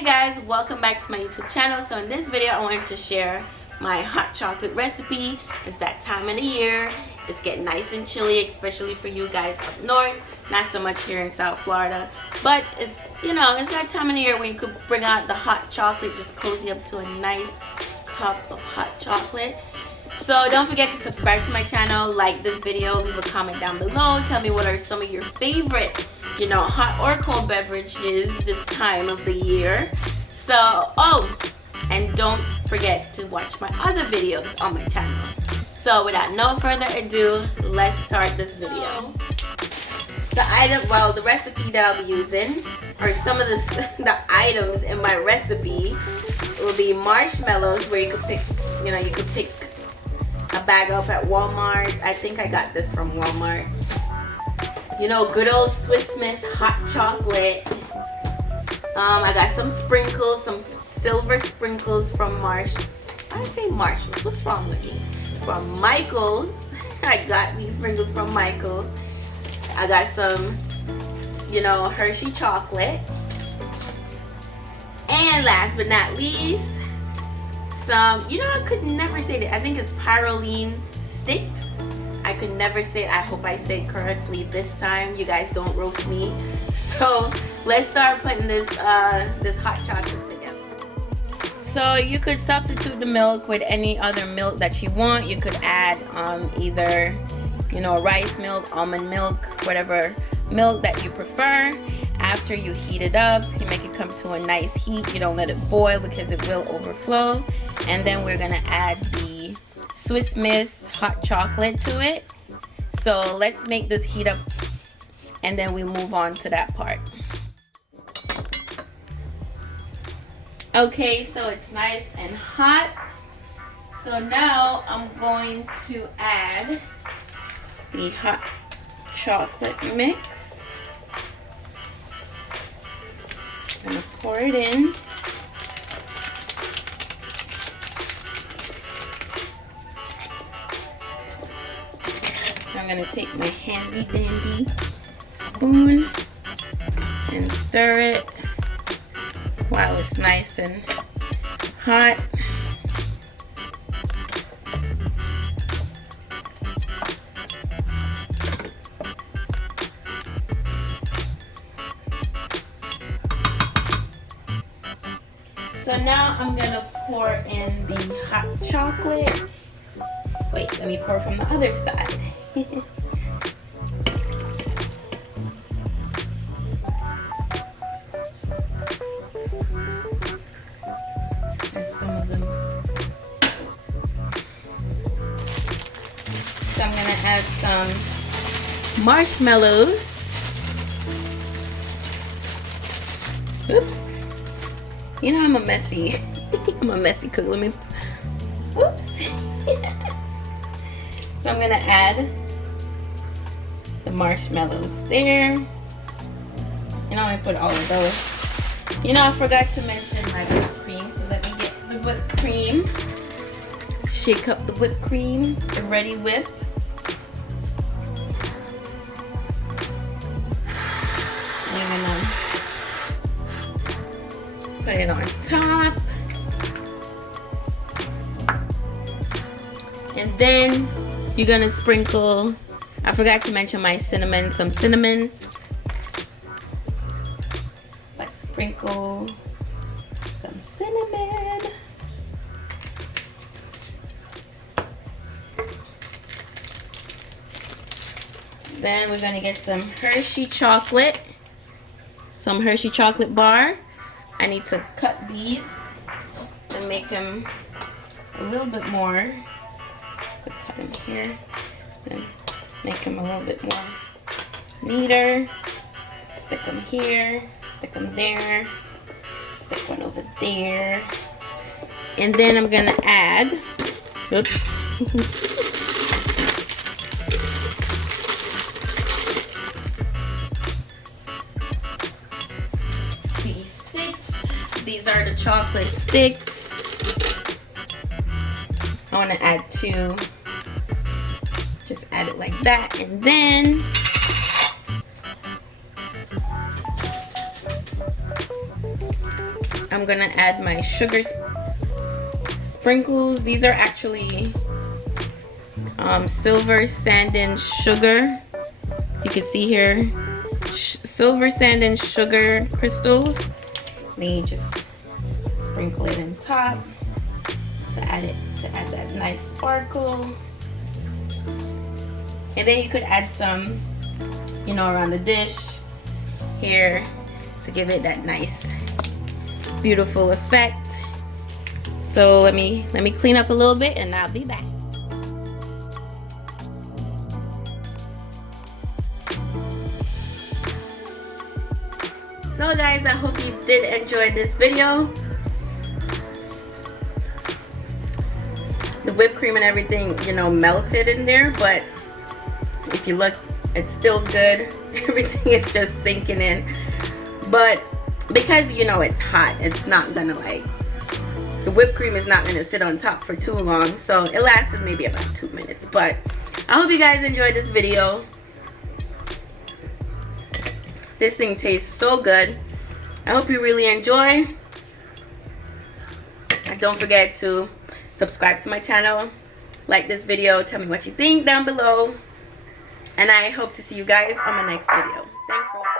Hey guys, welcome back to my YouTube channel. So in this video I wanted to share my hot chocolate recipe. It's that time of the year. It's getting nice and chilly, especially for you guys up north. Not so much here in South Florida, but it's, you know, it's that time of the year when you could bring out the hot chocolate, just cozy up to a nice cup of hot chocolate. So don't forget to subscribe to my channel, like this video, leave a comment down below, tell me what are some of your favorite, you know, hot or cold beverages this time of the year. So, oh, and don't forget to watch my other videos on my channel. So without no further ado, let's start this video. The recipe that I'll be using, or some of the items in my recipe, will be marshmallows, where you could pick, you know, you could pick a bag up at Walmart. I think I got this from Walmart. You know, good old Swiss Miss hot chocolate. I got some sprinkles, some silver sprinkles from I say Marshalls, what's wrong with me? From Michael's. I got these sprinkles from Michael's. I got some, you know, Hershey chocolate. And last but not least, some, you know, I could never say that. I think it's pyrroline sticks. I could never say it. I hope I say it correctly this time. You guys don't roast me. So let's start putting this this hot chocolate together. So you could substitute the milk with any other milk that you want. You could add either, you know, rice milk, almond milk, whatever milk that you prefer. After you heat it up, you make it come to a nice heat. You don't let it boil because it will overflow. And then we're gonna add the Swiss Miss hot chocolate to it. So let's make this heat up and then we move on to that part. Okay, so it's nice and hot. So now I'm going to add the hot chocolate mix. I'm gonna pour it in. I'm gonna take my handy dandy spoon and stir it while it's nice and hot. So now I'm gonna pour in the hot chocolate. Wait, let me pour from the other side. And some of them. So I'm gonna add some marshmallows. Oops. You know I'm a messy cook. Let me, oops. So I'm gonna add the marshmallows there. And I'm gonna put all of those. You know, I forgot to mention my whipped cream, so let me get the whipped cream. Shake up the whipped cream, the ready whip. I'm gonna put it on top. And then you're gonna sprinkle, I forgot to mention my cinnamon, some cinnamon. Let's sprinkle some cinnamon. Then we're gonna get some Hershey chocolate, some Hershey chocolate bar. I need to cut these and make them a little bit more. Could cut them here and make them a little bit more neater. Stick them here, stick them there, stick one over there. And then I'm gonna add, oops. These sticks, these are the chocolate sticks. I want to add 2. Just add it like that, and then I'm gonna add my sugar sprinkles. These are actually silver sand and sugar. You can see here, silver sand and sugar crystals. Then you just sprinkle it on top to add that nice sparkle. And then you could add some, you know, around the dish here to give it that nice, beautiful effect. So let me clean up a little bit and I'll be back. So guys, I hope you did enjoy this video. The whipped cream and everything, you know, melted in there, but if you look, it's still good. Everything is just sinking in. But because, you know, it's hot, it's not gonna, like, the whipped cream is not gonna sit on top for too long. So it lasted maybe about 2 minutes. But I hope you guys enjoyed this video. This thing tastes so good. I hope you really enjoy. And don't forget to subscribe to my channel, like this video, tell me what you think down below, and I hope to see you guys on my next video. Thanks for watching.